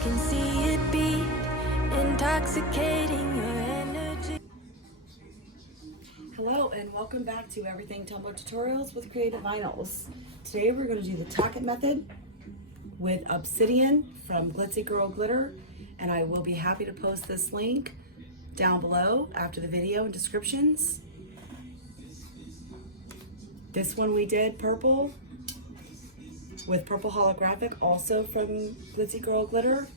can see it beat, intoxicating your energy. Hello and welcome back to Everything Tumbler Tutorials with Creative Vinyls. Today we're going to do the Tack It method with Obsidian from Glitzy Girl Glitter, and I will be happy to post this link down below after the video and descriptions. This one we did purple with Purple Holographic, also from Glitzy Girl Glitter.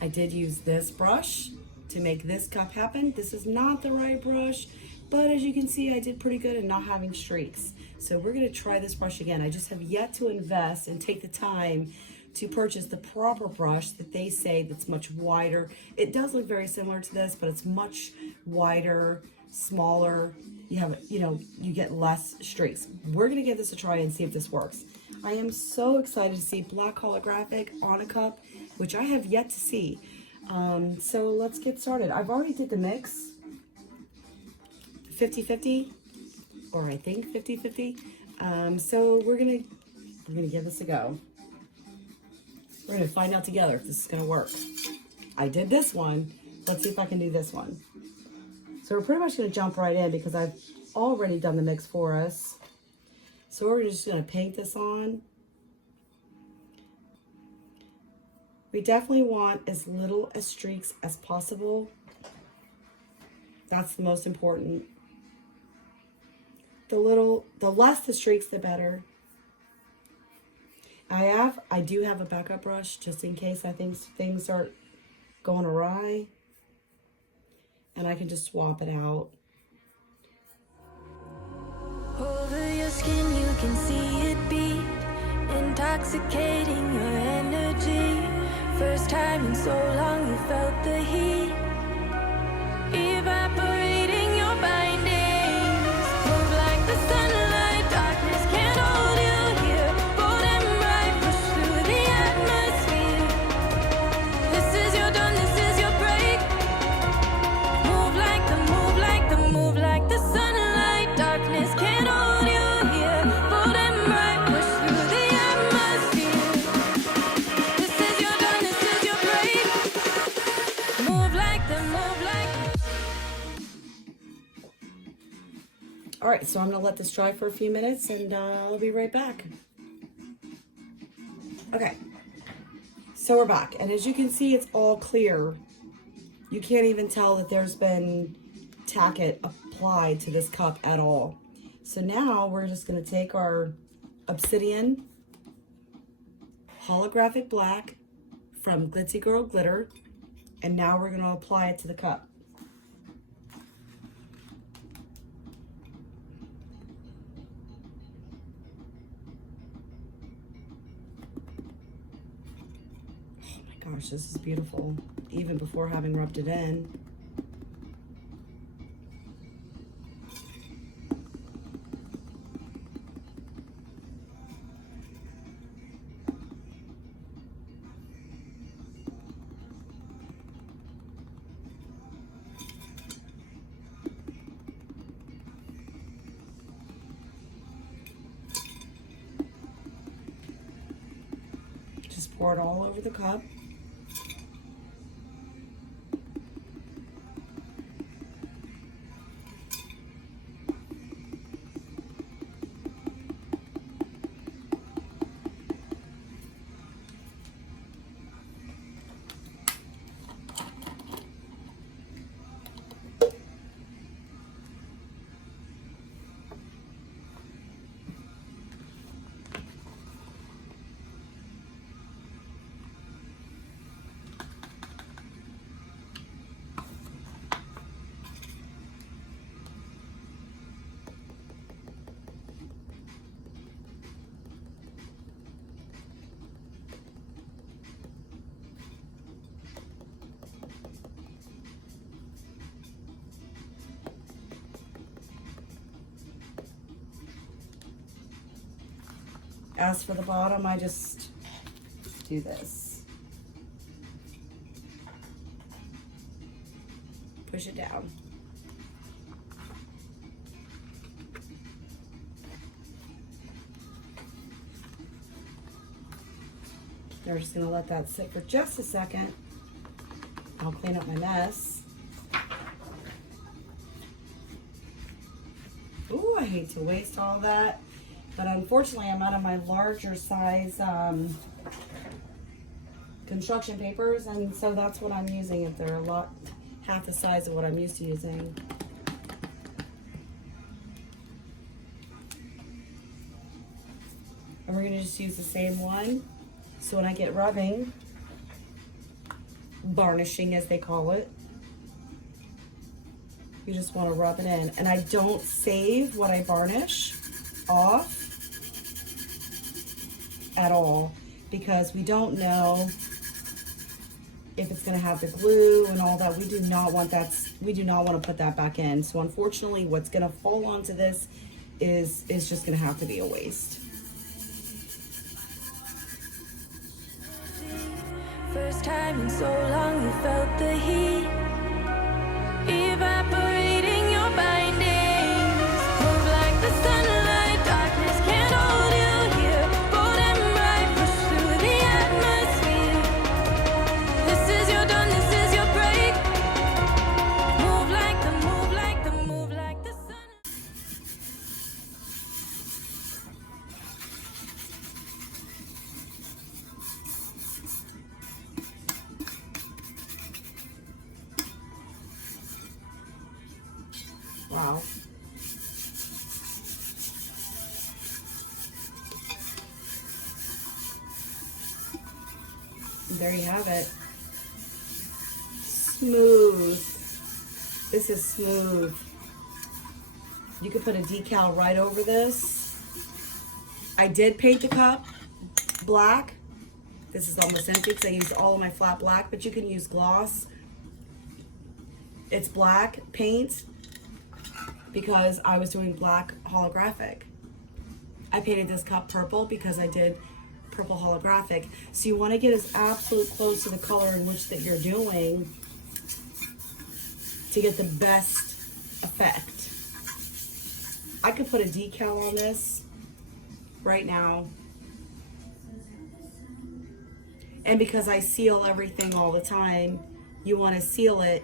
I did use this brush to make this cup happen. This is not the right brush, but as you can see, I did pretty good in not having streaks. So we're gonna try this brush again. I just have yet to invest and take the time to purchase the proper brush that they say that's much wider. It does look very similar to this, but it's much wider, smaller. You have, you get less streaks. We're gonna give this a try and see if this works. I am so excited to see Black Holographic on a cup, which I have yet to see. So let's get started. I've already did the mix, 50-50, or I think 50-50. So we're gonna give this a go. We're gonna find out together if this is gonna work. I did this one. Let's see if I can do this one. So we're pretty much gonna jump right in because I've already done the mix for us. So we're just gonna paint this on. We definitely want as little as streaks as possible. That's the most important. The less the streaks, the better. I do have a backup brush just in case I think things start going awry. And I can just swap it out. Over your skin you can see it beat, intoxicating your energy. First time in so long you felt the heat, evaporating your bindings. Move like the sunlight, darkness can't hold you here. Bold and bright, push through the atmosphere. This is your dawn, this is your break. Move like the sunlight, darkness can't hold you here. Bold and bright, push through the atmosphere. This is your dawn, this is your break. Move like All right, so I'm gonna let this dry for a few minutes and I'll be right back. Okay, so we're back. And as you can see, it's all clear. You can't even tell that there's been Tack It applied to this cup at all. So now we're just gonna take our Obsidian Holographic Black from Glitzy Girl Glitter, and now we're gonna apply it to the cup. Oh my gosh, this is beautiful, even before having rubbed it in. Just pour it all over the cup. As for the bottom, I just do this. Push it down. They're just gonna let that sit for just a second. I'll clean up my mess. Ooh, I hate to waste all that, but unfortunately I'm out of my larger size construction papers, and so that's what I'm using. If they're half the size of what I'm used to using. And we're gonna just use the same one. So when I get rubbing, varnishing as they call it, you just want to rub it in. And I don't save what I varnish off at all, because we don't know if it's going to have the glue and all that. We do not want that. We do not want to put that back in. So unfortunately, what's going to fall onto this is just going to have to be a waste. First time in so long you felt the heat evaporating your bindings. Move like the sunlight, darkness can't hold you here. Bold and bright, push through the atmosphere. This is your dawn, this is your break. Move like the sun. Wow. There you have it. Smooth. This is smooth. You could put a decal right over this. I did paint the cup black. This is almost empty because I used all of my flat black, but you can use gloss. It's black paint because I was doing black holographic. I painted this cup purple because I did purple holographic. So you want to get as absolute close to the color in which that you're doing to get the best effect. I could put a decal on this right now. And because I seal everything all the time, you want to seal it.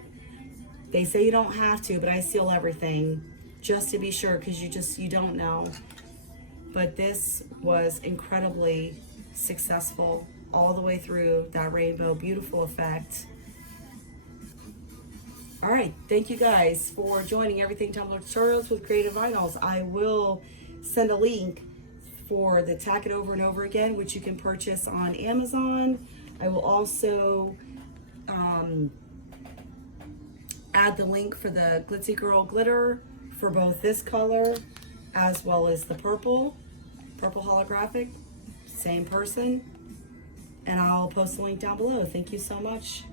They say you don't have to, but I seal everything just to be sure, because you don't know. But this was incredibly successful all the way through that rainbow, beautiful effect. All right, thank you guys for joining Everything Tumbler Tutorials with Creative Vinyls. I will send a link for the Tack It Over and Over Again, which you can purchase on Amazon. I will also add the link for the Glitzy Girl glitter for both this color as well as the purple holographic, same person. And I'll post the link down below. Thank you so much.